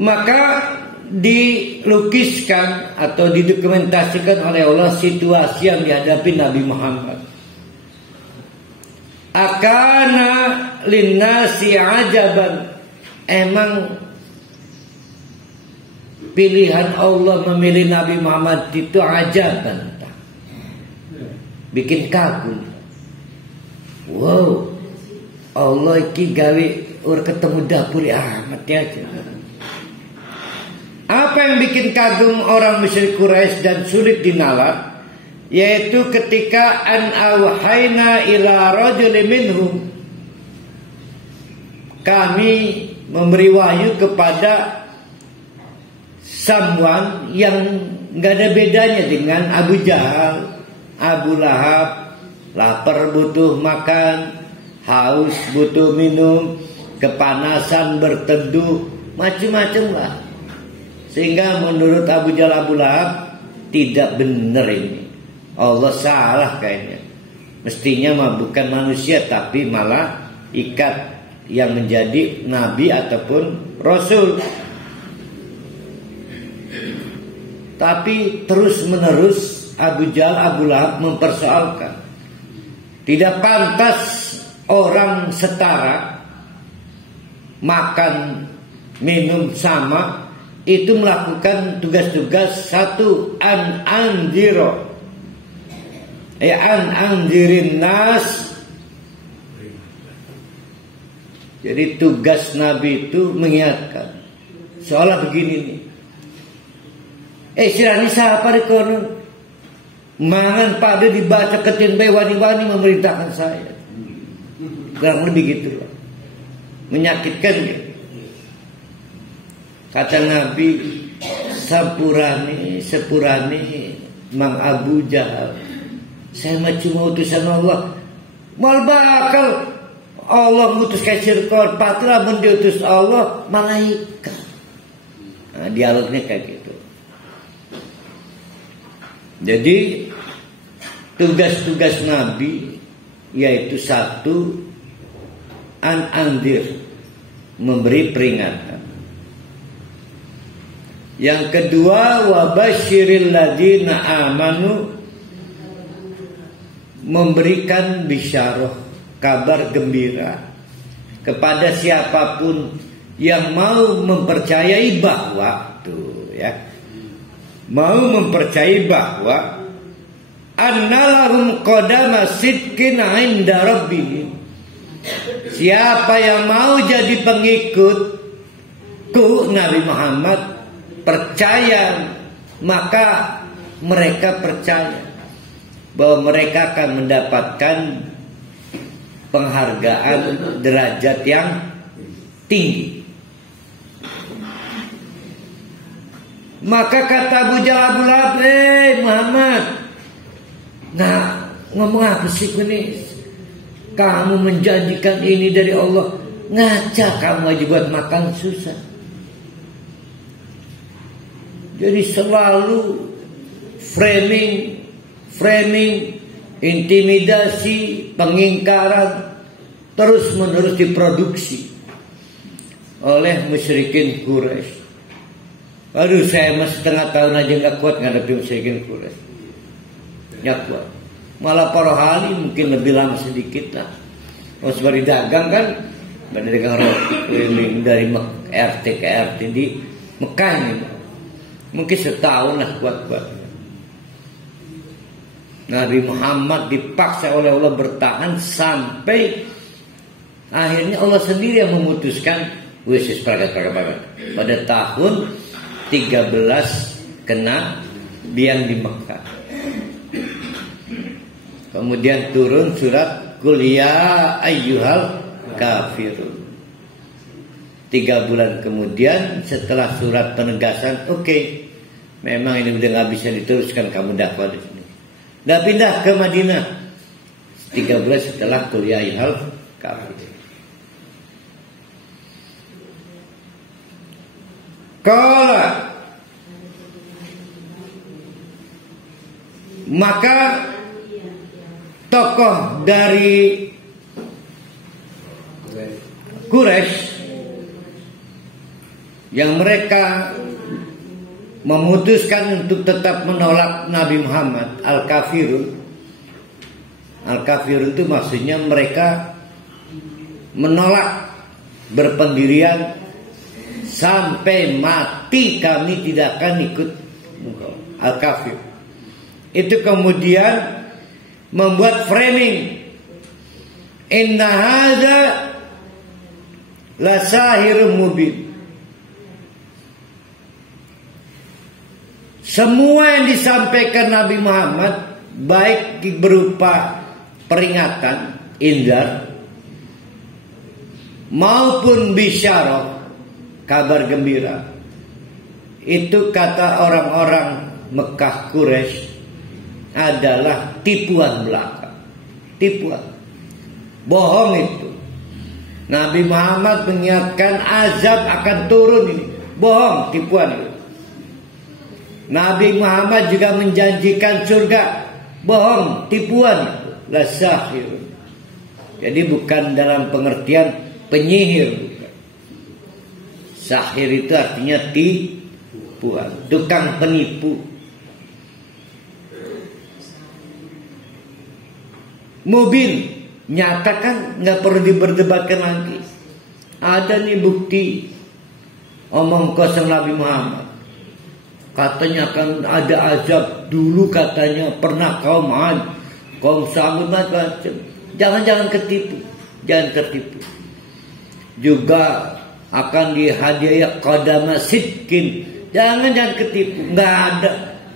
Maka dilukiskan atau didokumentasikan oleh Allah situasi yang dihadapi Nabi Muhammad. Akana linnasi ajaban. Emang pilihan Allah memilih Nabi Muhammad itu ajaban, bikin kagum. Wow, Allah iki gawe ur ketemu dapur amat ya. Apa yang bikin kagum orang musyrik Quraisy dan sulit dinalar, yaitu ketika an awhayna ila rajulin minhum, kami memberi wahyu kepada someone yang nggak ada bedanya dengan Abu Jahal, Abu Lahab. Lapar butuh makan, haus butuh minum, kepanasan berteduh, macam-macam lah. Sehingga menurut Abu Jahal, Abu Lahab, tidak benar ini. Allah salah kayaknya. Mestinya mah bukan manusia tapi malah ikat yang menjadi nabi ataupun rasul. Tapi terus menerus Abu Jahal, Abu Lahab mempersoalkan, tidak pantas orang setara makan minum sama itu melakukan tugas-tugas satu an anzirin nas. Jadi tugas Nabi itu mengingatkan. Seolah begini nih. Sirani siapa di kono? Mangan pada dibaca ketin bae wani-wani memerintahkan saya. Kurang lebih gitu. Menyakitkan ya. Kata Nabi, sepurani Mang Abu Jahal, saya mah cuma utusan Allah. Mal bakal Allah ngutus ke sirkon, patra mun diutus Allah malaikat. Nah, dialognya kayak gitu. Jadi tugas-tugas Nabi yaitu satu anzir, memberi peringatan. Yang kedua wabasyiril ladzina amanu, memberikan bisyarah, kabar gembira kepada siapapun yang mau mempercayai bahwa mau mempercayai bahwa annalahum qadama sidqin 'inda rabbihim. Siapa yang mau jadi pengikutku Nabi Muhammad, percaya, maka mereka percaya bahwa mereka akan mendapatkan penghargaan derajat yang tinggi. Maka kata Abu Jahal, Abu Lahab, Muhammad, nah ngomong apa sih ini? Kamu menjanjikan ini dari Allah, ngaca kamu aja buat makan susah. Jadi selalu framing, intimidasi, pengingkaran terus menerus diproduksi oleh musyrikin Quraisy. Aduh, saya masih setengah tahun aja nggak kuat ngadepin musyrikin Quraisy. Nggak kuat. Malah para hali mungkin lebih lama sedikit lah. Kalau sebagai dagang kan, berdagang roti keliling dari RT ke RT di Mekah ini. Mungkin setahun lah kuat-kuat. Nabi Muhammad dipaksa oleh Allah bertahan sampai akhirnya Allah sendiri yang memutuskan pada tahun 13 kena biang di Mekah. Kemudian turun surat Qul ya ayyuhal kafirun. 3 bulan kemudian setelah surat penegasan, oke, memang ini udah nggak bisa diteruskan kamu dakwah di sini. Dah pindah ke Madinah 3 bulan setelah Qul ya ayyuhal kafirun. Qala, maka tokoh dari Quraisy yang mereka memutuskan untuk tetap menolak Nabi Muhammad, al-kafirun. Al-kafirun itu maksudnya mereka menolak berpendirian sampai mati kami tidak akan ikut al-kafir. Itu kemudian membuat framing, inna hadza la sahirun mubin. Semua yang disampaikan Nabi Muhammad, baik berupa peringatan, inzar, maupun bisyarah, kabar gembira, itu kata orang-orang Mekah Quraisy adalah tipuan belaka. Tipuan, bohong itu. Nabi Muhammad mengingatkan azab akan turun, ini bohong, tipuan itu. Nabi Muhammad juga menjanjikan surga, bohong, tipuan, la sahir. Jadi bukan dalam pengertian penyihir, bukan. Sahir itu artinya tipuan, tukang penipu. Mubin, nyata kan, nggak perlu diperdebatkan lagi. Ada nih bukti omong kosong Nabi Muhammad. Katanya akan ada azab dulu, katanya pernah kaum Ad, kaum Samud macam. Jangan ketipu, jangan tertipu. Juga akan dihadiah qadama sidqin. Jangan ketipu. Nggak ada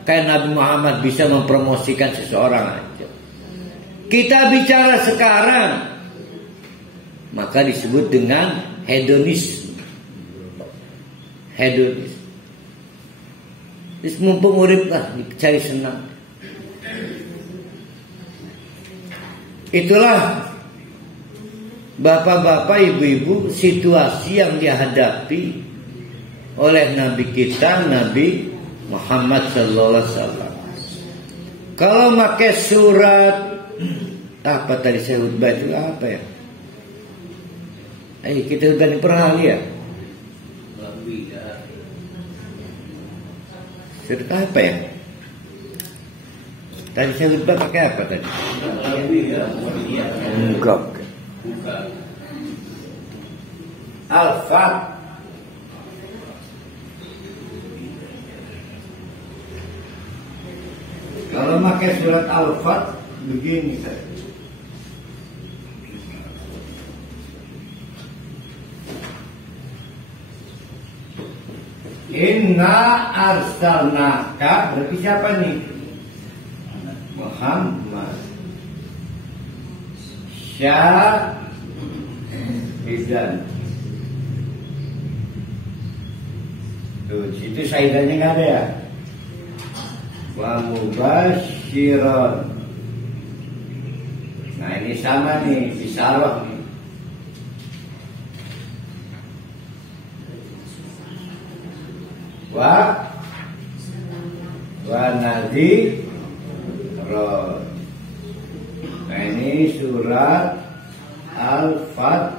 kayak Nabi Muhammad bisa mempromosikan seseorang aja. Kita bicara sekarang, maka disebut dengan hedonisme. Hedonisme. Mumpung urip lah, dicari senang. Itulah bapak-bapak, ibu-ibu, situasi yang dihadapi oleh Nabi kita, Nabi Muhammad sallallahu alaihi wasallam. Kalau pakai surat apa tadi saya khutbah itu apa ya? Kita udah pernah lihat. Surat apa ya? Tadi saya lupa pakai apa tadi? Enggak. Al-Fat. Kalau pakai surat Al-Fat begini saya. Inna arsalnaka, berarti siapa nih? Muhammad syahidan. Tuh, situ syahidannya nggak ada ya? Wa mubasyiron. Nah ini sama nih, bisyarah nih. Wa nadhir. Nah ini surat Al-Fat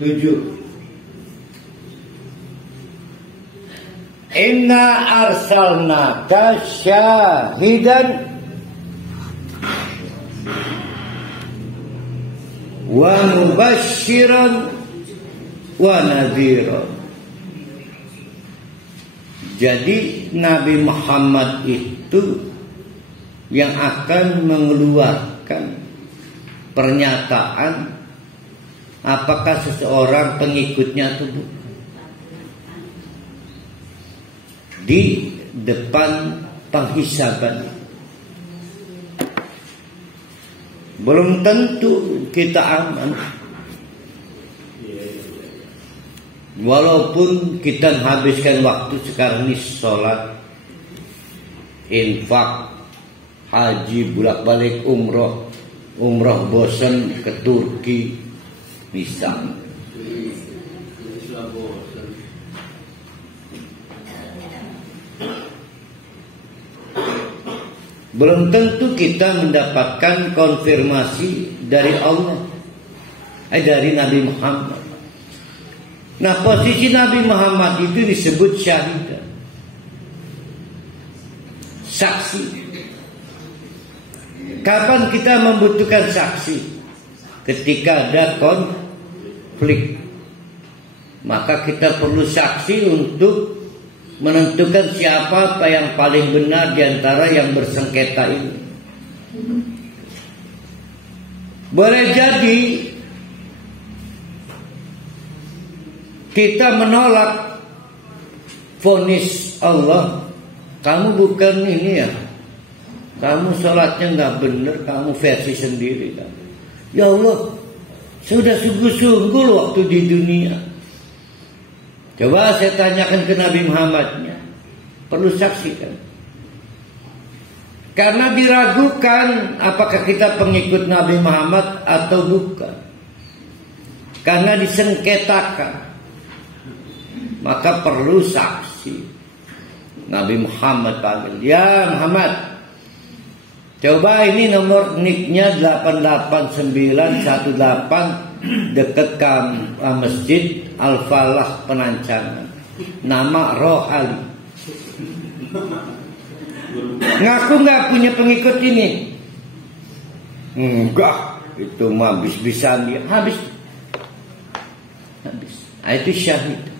7. Inna arsalnaka syahidan wa mubasyiran wa nadhiran. Jadi Nabi Muhammad itu yang akan mengeluarkan pernyataan apakah seseorang pengikutnya atau bukan di depan penghisaban. Belum tentu kita aman, walaupun kita menghabiskan waktu sekarang ini sholat, infak, haji, bolak-balik umroh bosan ke Turki misalnya. Belum tentu kita mendapatkan konfirmasi dari Allah, dari Nabi Muhammad. Nah, posisi Nabi Muhammad itu disebut syahid, saksi. Kapan kita membutuhkan saksi? Ketika ada konflik, maka kita perlu saksi untuk menentukan siapa yang paling benar di antara yang bersengketa ini. Boleh jadi kita menolak vonis Allah. Kamu bukan ini ya, kamu sholatnya nggak benar, kamu versi sendiri kan. Ya Allah, sudah sungguh-sungguh waktu di dunia. Coba saya tanyakan ke Nabi Muhammadnya, perlu saksikan. Karena diragukan apakah kita pengikut Nabi Muhammad atau bukan. Karena disengketakan, maka perlu saksi. Nabi Muhammad panggil, ya Muhammad, coba ini nomor niknya 88918 dekat Masjid Al-Falah Penancanan. Nama Rohali. Ngaku nggak punya pengikut ini? Enggak, itu mah habis-bisan dia. Habis. Itu syahid.